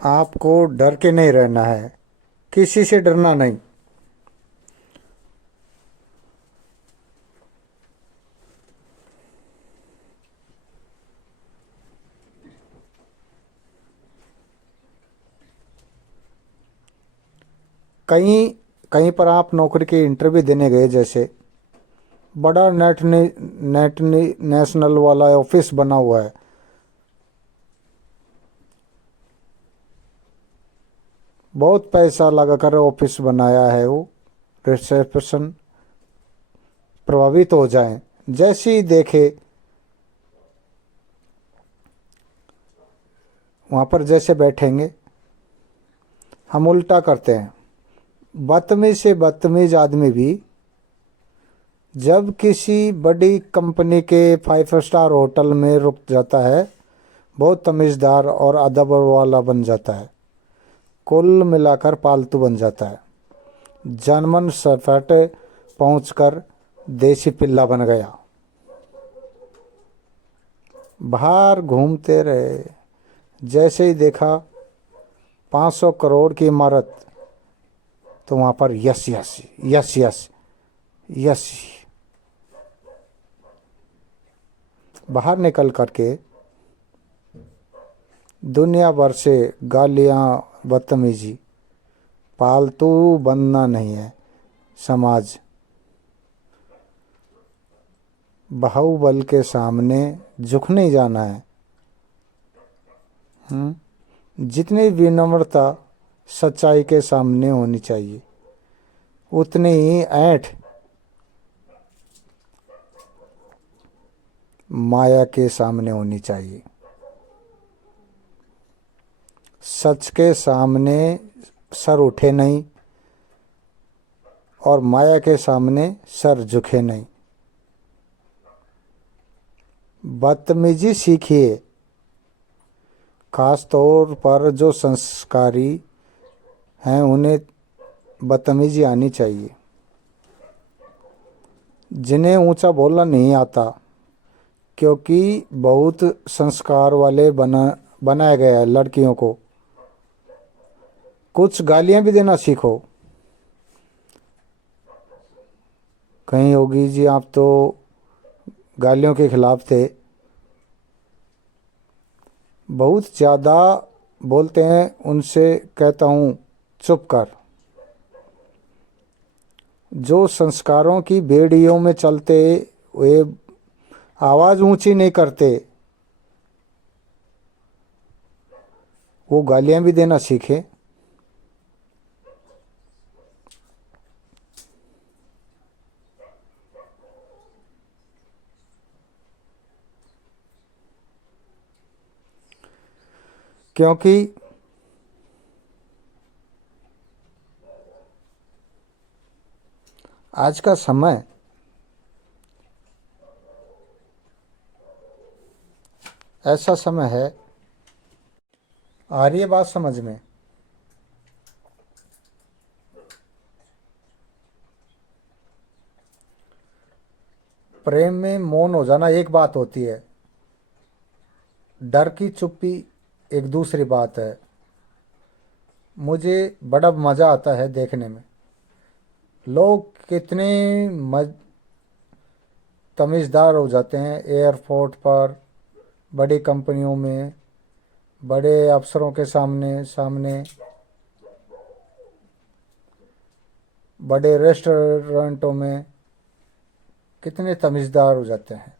आपको डर के नहीं रहना है, किसी से डरना नहीं। कहीं कहीं पर आप नौकरी की इंटरव्यू देने गए, जैसे बड़ा नेशनल वाला ऑफिस बना हुआ है, बहुत पैसा लगाकर ऑफिस बनाया है वो, रिसेप्शन प्रभावित हो जाए, जैसे ही देखे वहाँ पर जैसे बैठेंगे, हम उल्टा करते हैं। बदतमीज से बदतमीज आदमी भी जब किसी बड़ी कंपनी के 5 स्टार होटल में रुक जाता है, बहुत तमीज़दार और अदब वाला बन जाता है, कुल मिलाकर पालतू बन जाता है। जर्मन शेफर्ड पहुंचकर देसी पिल्ला बन गया। बाहर घूमते रहे, जैसे ही देखा 500 करोड़ की इमारत, तो वहाँ पर yes yes yes yes yes. बाहर निकल करके दुनिया भर से गालियाँ, बदतमीजी, पालतू बनना नहीं है समाज। बाहुबल के सामने झुक नहीं जाना है। जितनी विनम्रता सच्चाई के सामने होनी चाहिए, उतनी ही ऐंठ माया के सामने होनी चाहिए। सच के सामने सर उठे नहीं और माया के सामने सर झुके नहीं। बदतमीजी सीखिए, खास तौर पर जो संस्कारी हैं उन्हें बदतमीजी आनी चाहिए। जिन्हें ऊंचा बोलना नहीं आता, क्योंकि बहुत संस्कार वाले बनाया गया है लड़कियों को, कुछ गालियां भी देना सीखो। कहीं होगी जी आप तो गालियों के खिलाफ थे, बहुत ज़्यादा बोलते हैं, उनसे कहता हूँ चुप कर। जो संस्कारों की बेड़ियों में चलते, वे आवाज़ ऊंची नहीं करते, वो गालियां भी देना सीखे। क्योंकि आज का समय ऐसा समय है, आ रही है बात समझ में? प्रेम में मौन हो जाना एक बात होती है, डर की चुप्पी एक दूसरी बात है। मुझे बड़ा मज़ा आता है देखने में, लोग कितने तमीज़दार हो जाते हैं एयरपोर्ट पर, बड़ी कंपनियों में, बड़े अफसरों के सामने सामने, बड़े रेस्टोरेंटों में कितने तमीज़दार हो जाते हैं।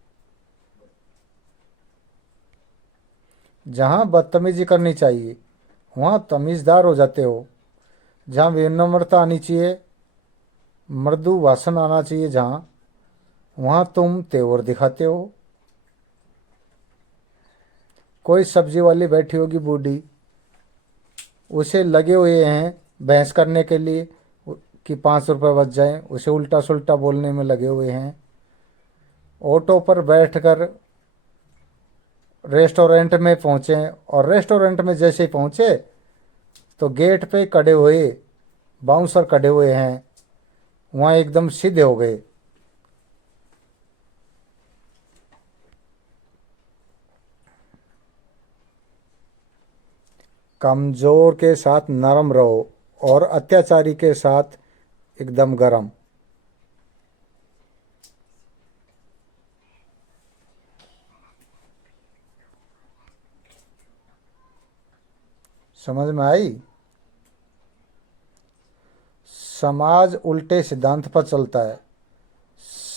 जहाँ बदतमीजी करनी चाहिए वहाँ तमीज़दार हो जाते हो, जहाँ विनम्रता आनी चाहिए, मृदु भाषण आना चाहिए, जहाँ वहाँ तुम तेवर दिखाते हो। कोई सब्जी वाली बैठी होगी बूढ़ी, उसे लगे हुए हैं बहस करने के लिए कि 5 रुपये बच जाए, उसे उल्टा सुल्टा बोलने में लगे हुए हैं। ऑटो पर बैठकर रेस्टोरेंट में पहुँचे, और रेस्टोरेंट में जैसे ही पहुँचे तो गेट पे खड़े हुए बाउंसर खड़े हुए हैं, वहाँ एकदम सीधे हो गए। कमजोर के साथ नरम रहो और अत्याचारी के साथ एकदम गरम। समझ में आई? समाज उल्टे सिद्धांत पर चलता है।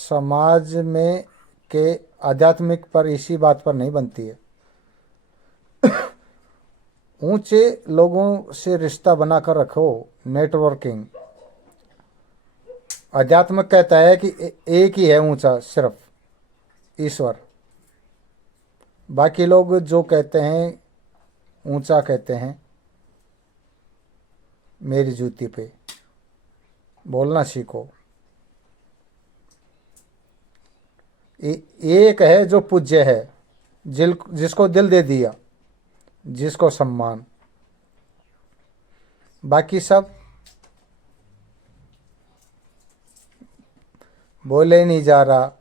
समाज में के आध्यात्मिक पर इसी बात पर नहीं बनती है। ऊंचे लोगों से रिश्ता बनाकर रखो, नेटवर्किंग। अध्यात्म कहता है कि एक ही है ऊंचा, सिर्फ ईश्वर। बाकी लोग जो कहते हैं ऊंचा कहते हैं। मेरी जूती पे बोलना सीखो। एक है जो पूज्य है, जिसको दिल दे दिया, जिसको सम्मान। बाकी सब बोले नहीं जा रहा,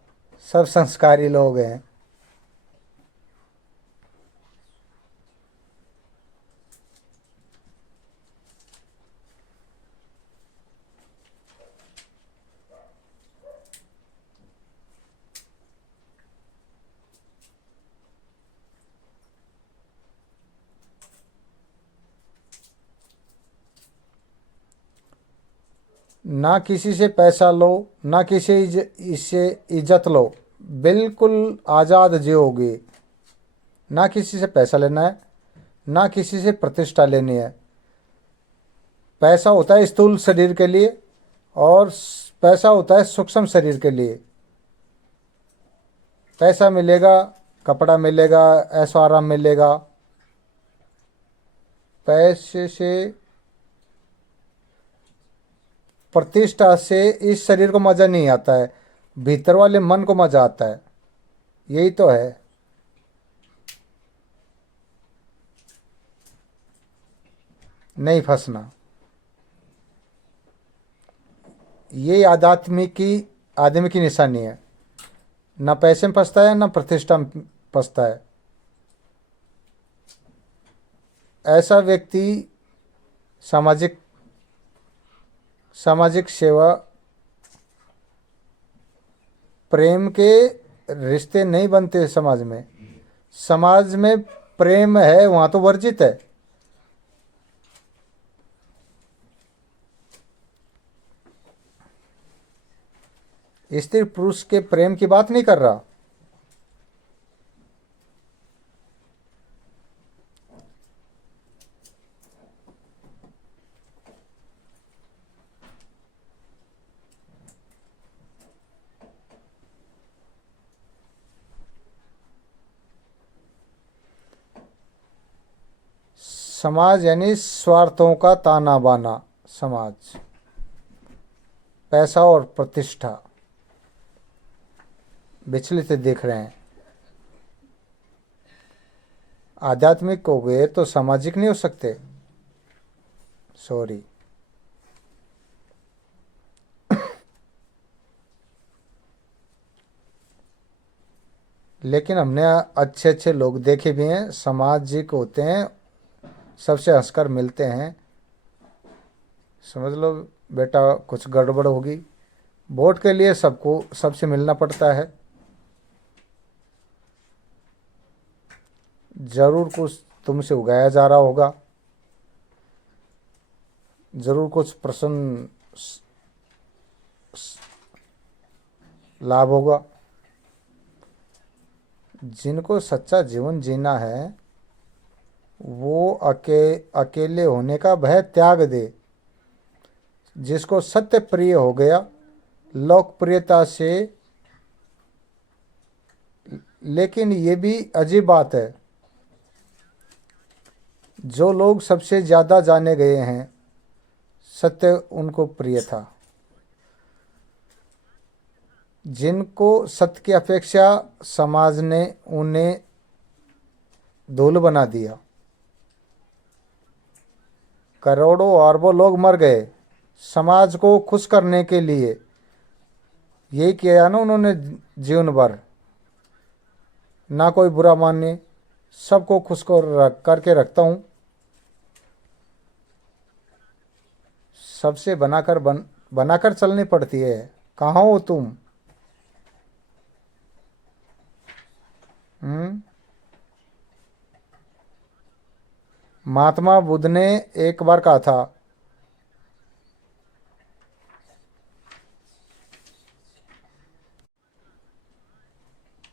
सब संस्कारी लोग हैं। ना किसी से पैसा लो, ना किसी इससे इज्जत लो, बिल्कुल आज़ाद जियोगे। ना किसी से पैसा लेना है, ना किसी से प्रतिष्ठा लेनी है। पैसा होता है स्थूल शरीर के लिए और पैसा होता है सूक्ष्म शरीर के लिए। पैसा मिलेगा, कपड़ा मिलेगा, ऐशो आराम मिलेगा। पैसे से, प्रतिष्ठा से इस शरीर को मज़ा नहीं आता है, भीतर वाले मन को मज़ा आता है। यही तो है। नहीं फंसना, ये आदमी की निशानी है। ना पैसे में फंसता है, ना प्रतिष्ठा में फंसता है। ऐसा व्यक्ति सामाजिक सेवा, प्रेम के रिश्ते नहीं बनते समाज में। समाज में प्रेम है, वहाँ तो वर्जित है। स्त्री पुरुष के प्रेम की बात नहीं कर रहा। समाज यानी स्वार्थों का ताना बाना समाज, पैसा और प्रतिष्ठा विचलित देख रहे हैं। आध्यात्मिक हो गए तो सामाजिक नहीं हो सकते। सॉरी। लेकिन हमने अच्छे अच्छे लोग देखे भी हैं, सामाजिक होते हैं, सबसे हंसकर मिलते हैं। समझ लो बेटा कुछ गड़बड़ होगी, वोट के लिए सबको सबसे मिलना पड़ता है। जरूर कुछ तुमसे उगाया जा रहा होगा, जरूर कुछ प्रसन्न लाभ होगा। जिनको सच्चा जीवन जीना है वो अकेले होने का भय त्याग दे। जिसको सत्य प्रिय हो गया लोकप्रियता से। लेकिन ये भी अजीब बात है, जो लोग सबसे ज़्यादा जाने गए हैं सत्य उनको प्रिय था। जिनको सत्य की अपेक्षा समाज ने उन्हें धूल बना दिया। करोड़ों अरबों लोग मर गए समाज को खुश करने के लिए। यही किया ना उन्होंने जीवन भर। ना कोई बुरा माने, सबको खुश करके रखता हूँ। सबसे बनाकर चलनी पड़ती है। कहाँ हो तुम? हम्म। महात्मा बुद्ध ने एक बार कहा था,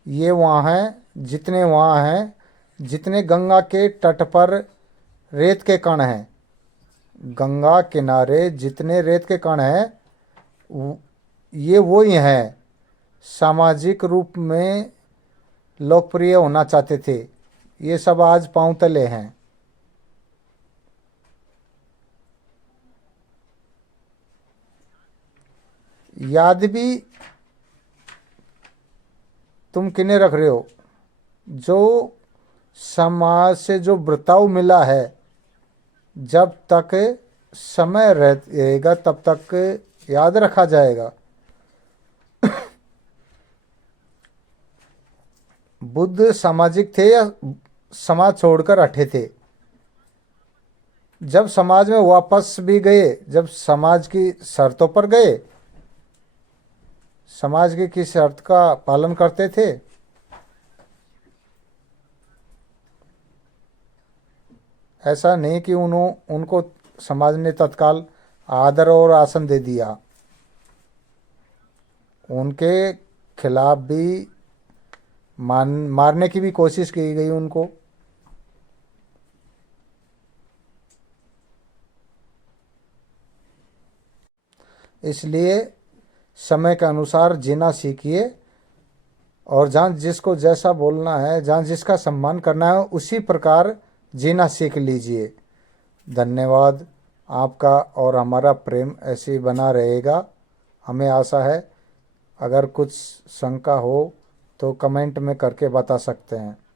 ये वहाँ हैं जितने गंगा के तट पर रेत के कण हैं। गंगा किनारे जितने रेत के कण हैं, वो- ये वो ही हैं सामाजिक रूप में लोकप्रिय होना चाहते थे। ये सब आज पांव तले हैं। याद भी तुम किन्हें रख रहे हो? जो समाज से जो बर्ताव मिला है, जब तक समय रहेगा तब तक याद रखा जाएगा। बुद्ध सामाजिक थे या समाज छोड़कर हटे थे? जब समाज में वापस भी गए, जब समाज की शर्तों पर गए, समाज की किस शर्त का पालन करते थे? ऐसा नहीं कि उनको समाज ने तत्काल आदर और आसन दे दिया। उनके खिलाफ भी मारने की भी कोशिश की गई उनको। इसलिए समय के अनुसार जीना सीखिए, और जहाँ जिसको जैसा बोलना है, जहाँ जिसका सम्मान करना है, उसी प्रकार जीना सीख लीजिए। धन्यवाद। आपका और हमारा प्रेम ऐसे ही बना रहेगा, हमें आशा है। अगर कुछ शंका हो तो कमेंट में करके बता सकते हैं।